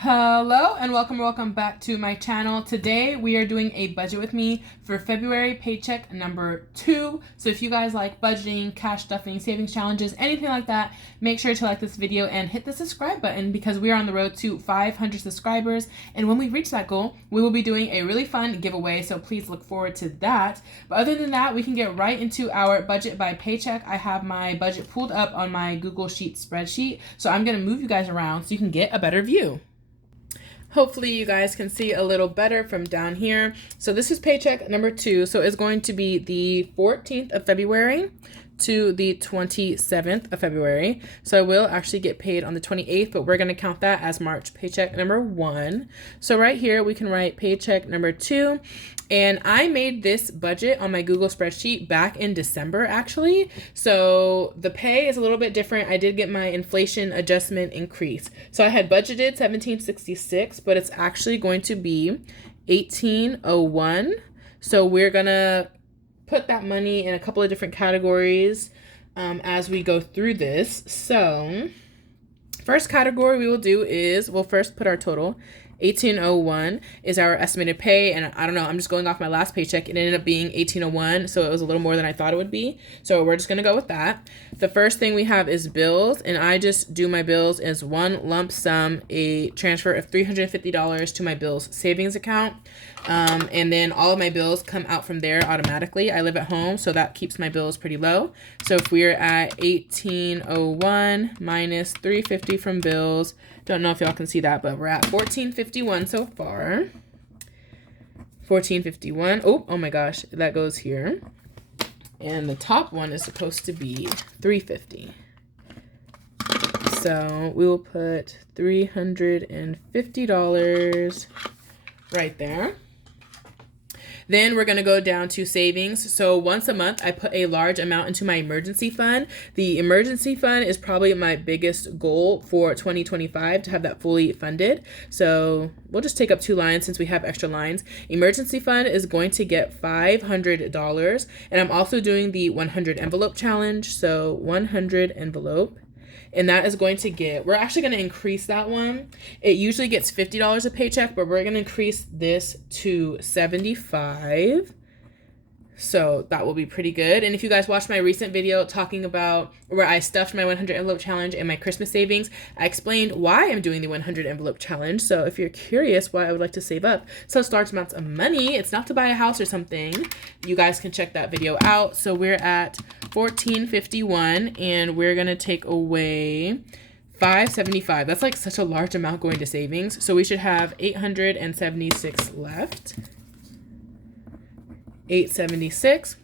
Hello and welcome back to my channel. Today we are doing a budget with me for February paycheck number 2. So if you guys like budgeting, cash stuffing, savings challenges, anything like that, make sure to like this video and hit the subscribe button because we are on the road to 500 subscribers. And when we reach that goal, we will be doing a really fun giveaway. So please look forward to that. But other than that, we can get right into our budget by paycheck. I have my budget pulled up on my Google Sheet spreadsheet. So I'm going to move you guys around so you can get a better view. Hopefully you guys can see a little better from down here. So this is paycheck number 2. So it's going to be the 14th of February to the 27th of February. So I will actually get paid on the 28th, but we're going to count that as March paycheck number 1. So right here we can write paycheck number 2. And I made this budget on my Google spreadsheet back in December, actually. So the pay is a little bit different. I did get my inflation adjustment increase. So I had budgeted $17.66, but it's actually going to be $18.01. So we're gonna put that money in a couple of different categories as we go through this. So first category we will do is, we'll first put our total. 1801 is our estimated pay, and I don't know, I'm just going off my last paycheck. It ended up being 1801, so it was a little more than I thought it would be. So we're just gonna go with that. The first thing we have is bills, and I just do my bills as one lump sum, a transfer of $350 to my bills savings account. And then all of my bills come out from there automatically. I live at home, so that keeps my bills pretty low. So if we're at 1801 minus 350 from bills, don't know if y'all can see that, but we're at 1451 so far. 1451. Oh my gosh, that goes here. And the top one is supposed to be 350. So we will put $350 right there. Then we're going to go down to savings. So once a month, I put a large amount into my emergency fund. The emergency fund is probably my biggest goal for 2025, to have that fully funded. So we'll just take up 2 lines since we have extra lines. Emergency fund is going to get $500. And I'm also doing the 100 envelope challenge. So 100 envelope. And that is going to get, we're actually going to increase that one. It usually gets $50 a paycheck, but we're going to increase this to $75. So that will be pretty good. And if you guys watched my recent video talking about where I stuffed my 100 envelope challenge and my Christmas savings, I explained why I'm doing the 100 envelope challenge. So if you're curious why I would like to save up such large amounts of money, it's not to buy a house or something, you guys can check that video out. So we're at 1451 and we're going to take away 575. That's like such a large amount going to savings. So we should have 876 left. 876.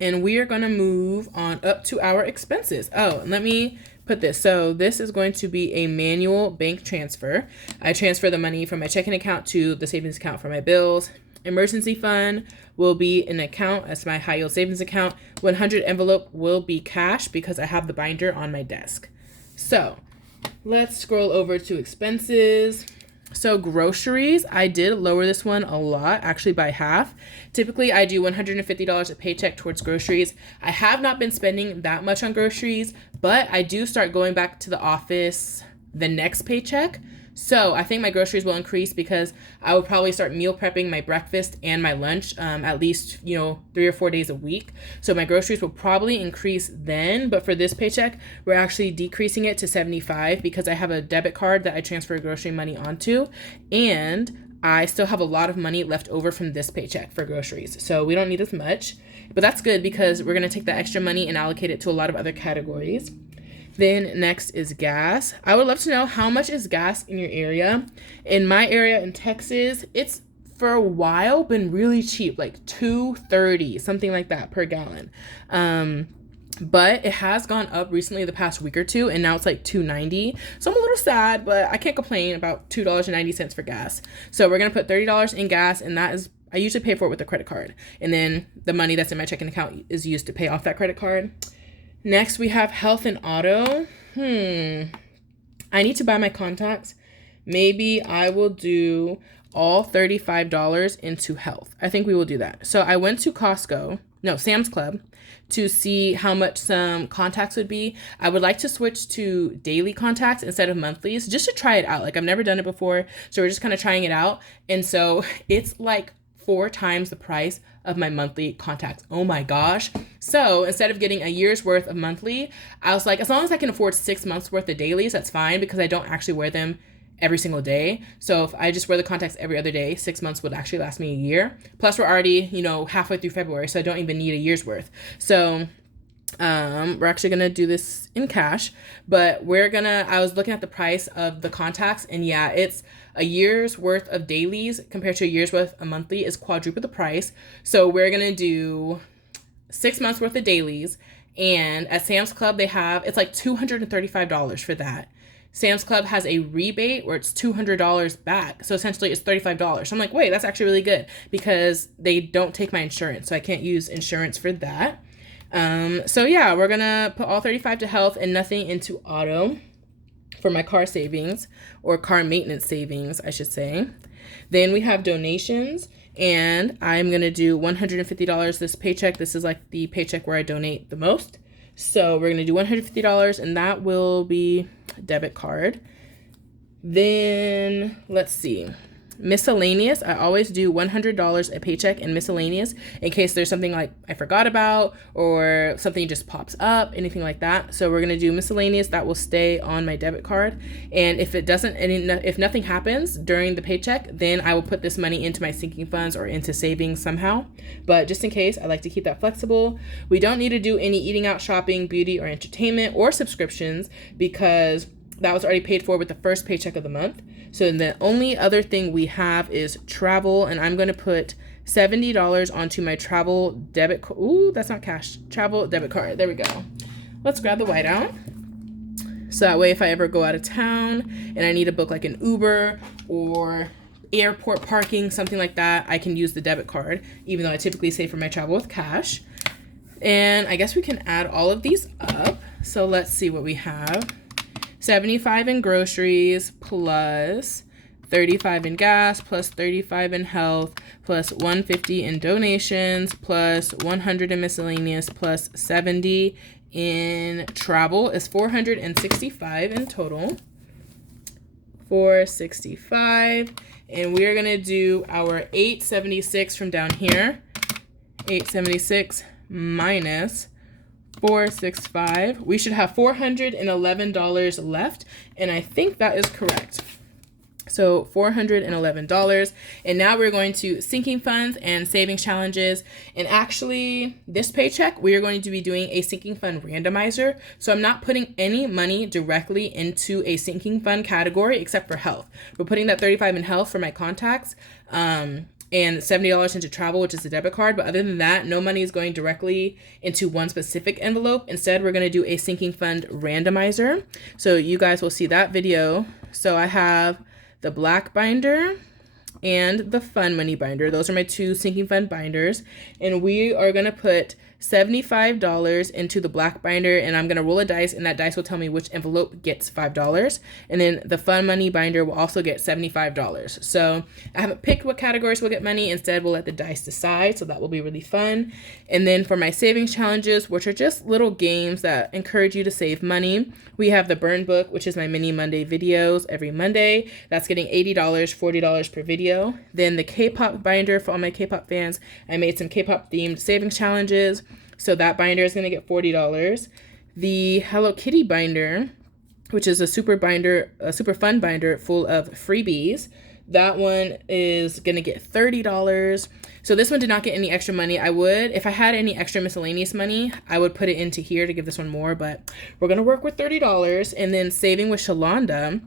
And we are going to move on up to our expenses. Oh, let me put this. So this is going to be a manual bank transfer. I transfer the money from my checking account to the savings account for my bills. Emergency fund will be an account as my high yield savings account. 100 envelope will be cash because I have the binder on my desk. So let's scroll over to expenses. So groceries, I did lower this one a lot, actually by half. Typically, I do $150 a paycheck towards groceries. I have not been spending that much on groceries, but I do start going back to the office the next paycheck. So I think my groceries will increase because I will probably start meal prepping my breakfast and my lunch at least, 3 or 4 days a week. So my groceries will probably increase then. But for this paycheck, we're actually decreasing it to 75 because I have a debit card that I transfer grocery money onto. And I still have a lot of money left over from this paycheck for groceries. So we don't need as much. But that's good because we're going to take that extra money and allocate it to a lot of other categories. Then next is gas. I would love to know, how much is gas in your area? In my area in Texas, it's for a while been really cheap, like $2.30, something like that per gallon. But it has gone up recently the past week or two, and now it's like $2.90. So I'm a little sad, but I can't complain about $2.90 for gas. So we're gonna put $30 in gas, and that is, I usually pay for it with a credit card. And then the money that's in my checking account is used to pay off that credit card. Next, we have health and auto. I need to buy my contacts. Maybe I will do all $35 into health. I think we will do that. So I went to Costco Sam's Club, to see how much some contacts would be. I would like to switch to daily contacts instead of monthlies, just to try it out. Like, I've never done it before, so we're just kind of trying it out. And so it's like 4 times the price of my monthly contacts. Oh my gosh. So instead of getting a year's worth of monthly, I was like, as long as I can afford 6 months worth of dailies, that's fine, because I don't actually wear them every single day. So if I just wear the contacts every other day, 6 months would actually last me a year. Plus, we're already, halfway through February, so I don't even need a year's worth. So we're actually gonna do this in cash, but I was looking at the price of the contacts, and yeah, it's a year's worth of dailies compared to a year's worth of monthly is quadruple the price. So we're gonna do 6 months worth of dailies, and at Sam's Club it's like $235 for that. Sam's Club has a rebate where it's $200 back. So essentially it's $35. So I'm like, wait, that's actually really good, because they don't take my insurance. So I can't use insurance for that. So yeah, we're going to put all 35 to health and nothing into auto for my car savings, or car maintenance savings, I should say. Then we have donations, and I'm going to do $150 this paycheck. This is like the paycheck where I donate the most. So we're going to do $150, and that will be debit card. Then let's see, miscellaneous. I always do $100 a paycheck in miscellaneous, in case there's something like I forgot about, or something just pops up, anything like that. So we're gonna do miscellaneous. That will stay on my debit card, and if nothing happens during the paycheck, then I will put this money into my sinking funds or into savings somehow. But just in case, I like to keep that flexible. We don't need to do any eating out, shopping, beauty, or entertainment, or subscriptions, because that was already paid for with the first paycheck of the month. So the only other thing we have is travel, and I'm going to put $70 onto my travel debit. Ooh, that's not cash. Travel debit card. There we go. Let's grab the white out. So that way, if I ever go out of town and I need to book like an Uber or airport parking, something like that, I can use the debit card, even though I typically save for my travel with cash. And I guess we can add all of these up. So let's see what we have. 75 in groceries, plus 35 in gas, plus 35 in health, plus 150 in donations, plus 100 in miscellaneous, plus 70 in travel is 465 in total. 465. And we are going to do our 876 from down here. 876 minus 465. We should have $411 left, and I think that is correct. So $411. And now we're going to sinking funds and savings challenges. And actually, this paycheck, we are going to be doing a sinking fund randomizer. So I'm not putting any money directly into a sinking fund category except for health. We're putting that 35 in health for my contacts, and $70 into travel, which is the debit card. But other than that, no money is going directly into one specific envelope. Instead, we're going to do a sinking fund randomizer. So you guys will see that video. So I have the black binder and the fun money binder. Those are my two sinking fund binders. And we are going to put $75 into the black binder, and I'm going to roll a dice, and that dice will tell me which envelope gets $5. And then the fun money binder will also get $75. So I haven't picked what categories will get money. Instead, we'll let the dice decide. So that will be really fun. And then for my savings challenges, which are just little games that encourage you to save money, we have the burn book, which is my mini Monday videos every Monday. That's getting $80, $40 per video. Then the K-pop binder for all my K-pop fans. I made some K-pop themed savings challenges. So that binder is going to get $40. The Hello Kitty binder, which is a super fun binder full of freebies, that one is going to get $30. So this one did not get any extra money. I would, if I had any extra miscellaneous money, I would put it into here to give this one more, but we're going to work with $30. And then saving with Shalonda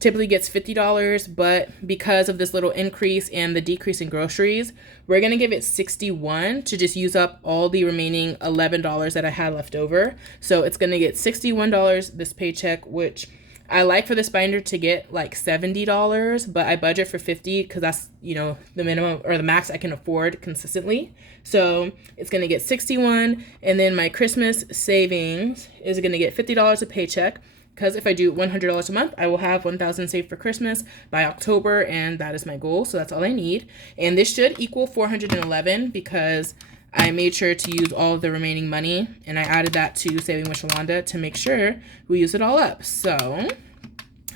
typically gets $50, but because of this little increase and the decrease in groceries, we're going to give it $61 to just use up all the remaining $11 that I had left over. So it's going to get $61 this paycheck, which I like for this binder to get like $70, but I budget for $50 because that's, the minimum or the max I can afford consistently. So it's going to get $61. And then my Christmas savings is going to get $50 a paycheck, because if I do $100 a month, I will have $1,000 saved for Christmas by October, and that is my goal. So that's all I need. And this should equal $411 because I made sure to use all of the remaining money, and I added that to Saving with Shalonda to make sure we use it all up. So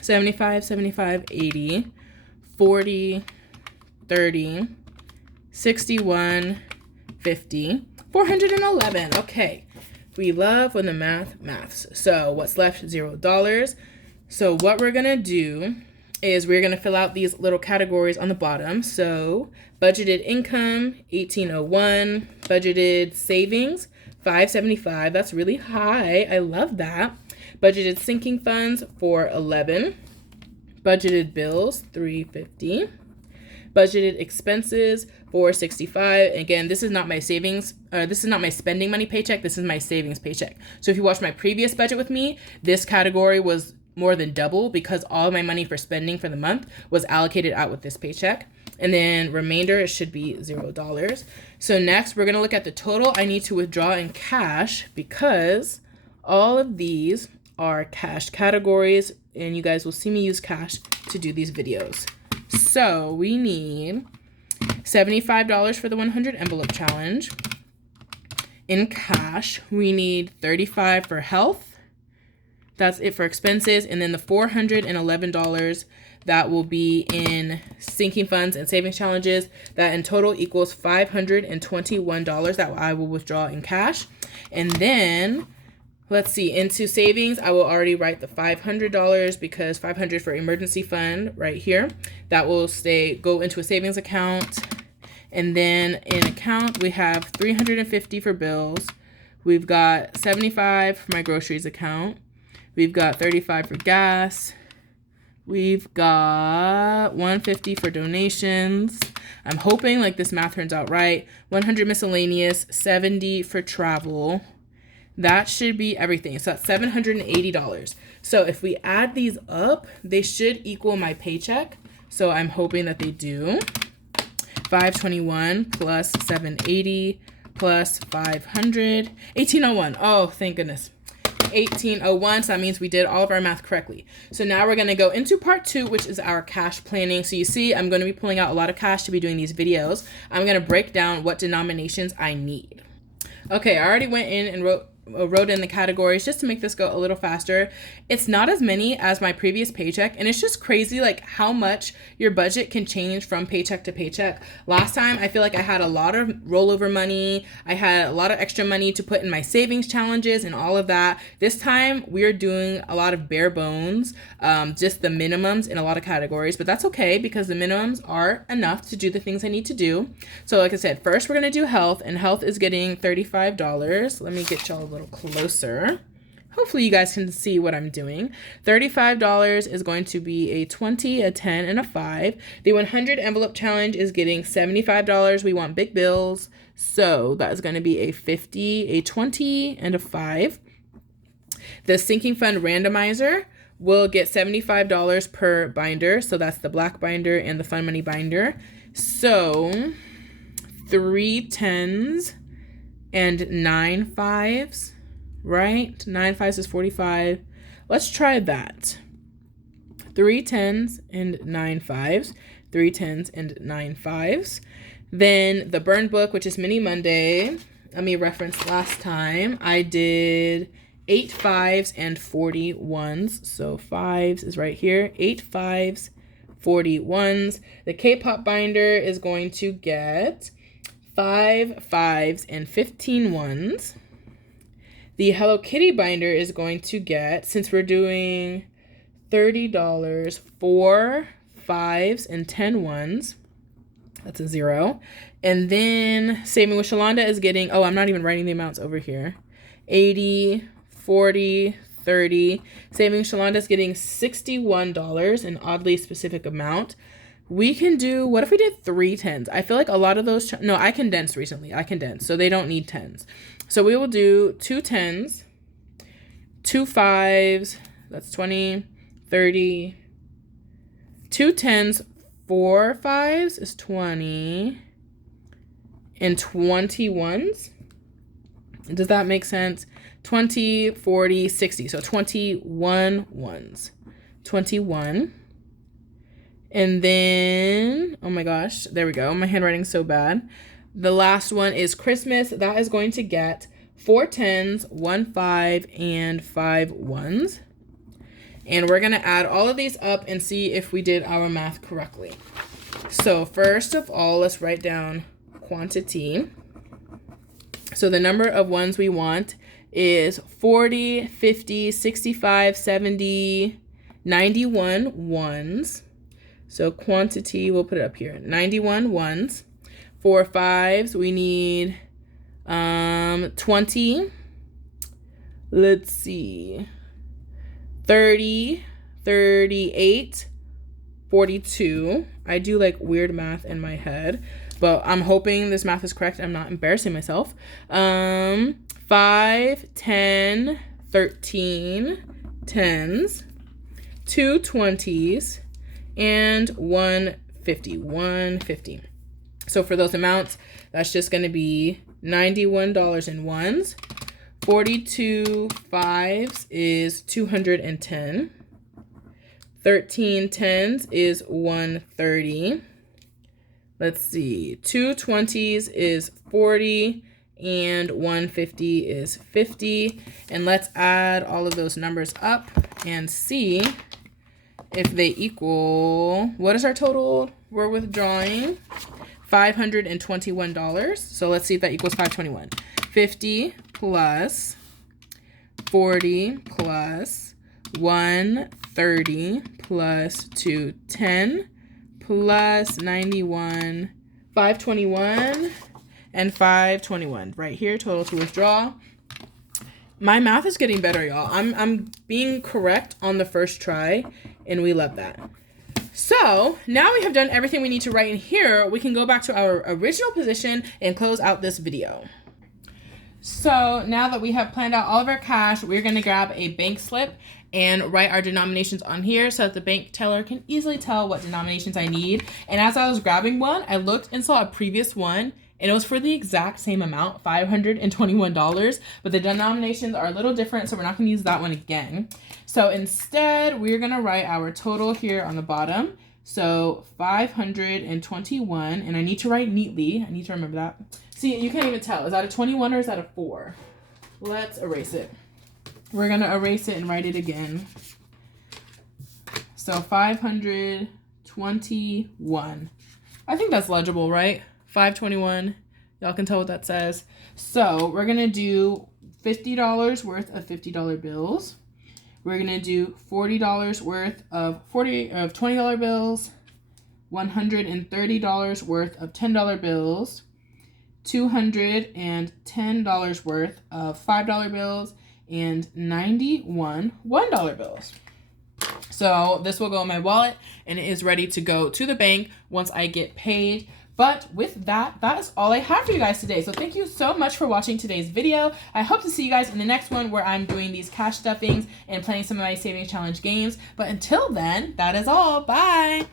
75, 75, 80, 40, 30, 61, 50, 411. Okay, we love when the maths. So what's left? $0. So what we're gonna do is we're gonna fill out these little categories on the bottom. So budgeted income, 1801, budgeted savings, 575. That's really high. I love that. Budgeted sinking funds, 411. Budgeted bills, 350. Budgeted expenses, 465. Again, this is not my savings, this is not my spending money paycheck, this is my savings paycheck. So if you watch my previous budget with me, this category was more than double because all my money for spending for the month was allocated out with this paycheck. And then remainder, it should be $0. So next, we're gonna look at the total I need to withdraw in cash because all of these are cash categories, and you guys will see me use cash to do these videos. So we need $75 for the 100 envelope challenge. In cash, we need $35 for health. That's it for expenses. And then the $411, that will be in sinking funds and savings challenges. That in total equals $521 that I will withdraw in cash. And then let's see, into savings, I will already write the $500 because $500 for emergency fund right here. That will go into a savings account. And then in account, we have $350 for bills. We've got $75 for my groceries account. We've got $35 for gas. We've got $150 for donations. I'm hoping like this math turns out right. $100 miscellaneous, $70 for travel. That should be everything. So that's $780. So if we add these up, they should equal my paycheck. So I'm hoping that they do. 521 plus 780 plus 500, 1801. Oh, thank goodness. 1801, so that means we did all of our math correctly. So now we're going to go into part 2, which is our cash planning. So you see, I'm going to be pulling out a lot of cash to be doing these videos. I'm going to break down what denominations I need. Okay, I already went in and wrote in the categories just to make this go a little faster. It's not as many as my previous paycheck, and it's just crazy like how much your budget can change from paycheck to paycheck. Last time I feel like I had a lot of rollover money, I had a lot of extra money to put in my savings challenges and all of that. This time we're doing a lot of bare bones, just the minimums in a lot of categories, but that's okay because the minimums are enough to do the things I need to do. So like I said, first we're gonna do health, and health is getting $35. Let me get y'all a little closer. Hopefully you guys can see what I'm doing. $35 is going to be a 20, a 10, and a 5. The 100 envelope challenge is getting $75. We want big bills, so that is going to be a 50, a 20, and a 5. The sinking fund randomizer will get $75 per binder, so that's the black binder and the fun money binder. So 3 10s and 9 5s, right? 9 5s is 45. Let's try that. 3 10s and 9 5s, 3 10s and 9 5s. Then the burn book, which is Mini Monday. Let me reference last time. I did 8 5s and 40 1s. So 5s is right here. 8 5s, 40 1s. The K-pop binder is going to get 5 5s and 15 1s. The Hello Kitty binder is going to get, since we're doing $30, 4 5s and 10 1s. That's a 0. And then Saving with Shalonda is getting, oh, I'm not even writing the amounts over here. 80, 40, 30. Saving with Shalonda is getting $61, an oddly specific amount. We can do, what if we did 3 10s? I feel like a lot of those, no, I condensed recently. I condensed, so they don't need 10s. So we will do 2 10s, 2 5s, that's 20, 30, 2 10s, 4 5s is 20, and 21s. Does that make sense? 20, 40, 60. So 21 ones. 21. And then, oh my gosh, there we go. My handwriting's so bad. The last one is Christmas. That is going to get 4 10s, 1 5, and 5 1s. And we're going to add all of these up and see if we did our math correctly. So first of all, let's write down quantity. So the number of ones we want is 40, 50, 65, 70, 91 ones. So quantity, we'll put it up here, 91 ones. For 5s, we need 20. Let's see. 30, 38, 42. I do like weird math in my head, but I'm hoping this math is correct. I'm not embarrassing myself. 5, 10, 13 10s, 2 20s, and 150. 150. So for those amounts, that's just going to be $91 in ones. 42 5s is 210. 13 10s is 130. Let's see. 2 20s is 40. And 150 is 50. And let's add all of those numbers up and see if they equal, what is our total we're withdrawing? $521. So let's see if that equals 521. 50 plus 40 plus 130 plus 210 plus 91, 521 and 521 right here, total to withdraw. My math is getting better, y'all. I'm being correct on the first try, and we love that. So now we have done everything we need to write in here. We can go back to our original position and close out this video. So now that we have planned out all of our cash, we're going to grab a bank slip and write our denominations on here so that the bank teller can easily tell what denominations I need. And as I was grabbing one, I looked and saw a previous one, and it was for the exact same amount, $521, but the denominations are a little different, so we're not going to use that one again. So instead, we're going to write our total here on the bottom. So 521, and I need to write neatly. I need to remember that. See, you can't even tell. Is that a 21 or is that a 4? Let's erase it. We're going to erase it and write it again. So 521. I think that's legible, right? 521. Y'all can tell what that says. So we're going to do $50 worth of $50 bills. We're going to do $40 worth of $20 bills, $130 worth of $10 bills, $210 worth of $5 bills, and 91 $1 bills. So this will go in my wallet and it is ready to go to the bank once I get paid. But with that, that is all I have for you guys today. So thank you so much for watching today's video. I hope to see you guys in the next one where I'm doing these cash stuffings and playing some of my savings challenge games. But until then, that is all. Bye.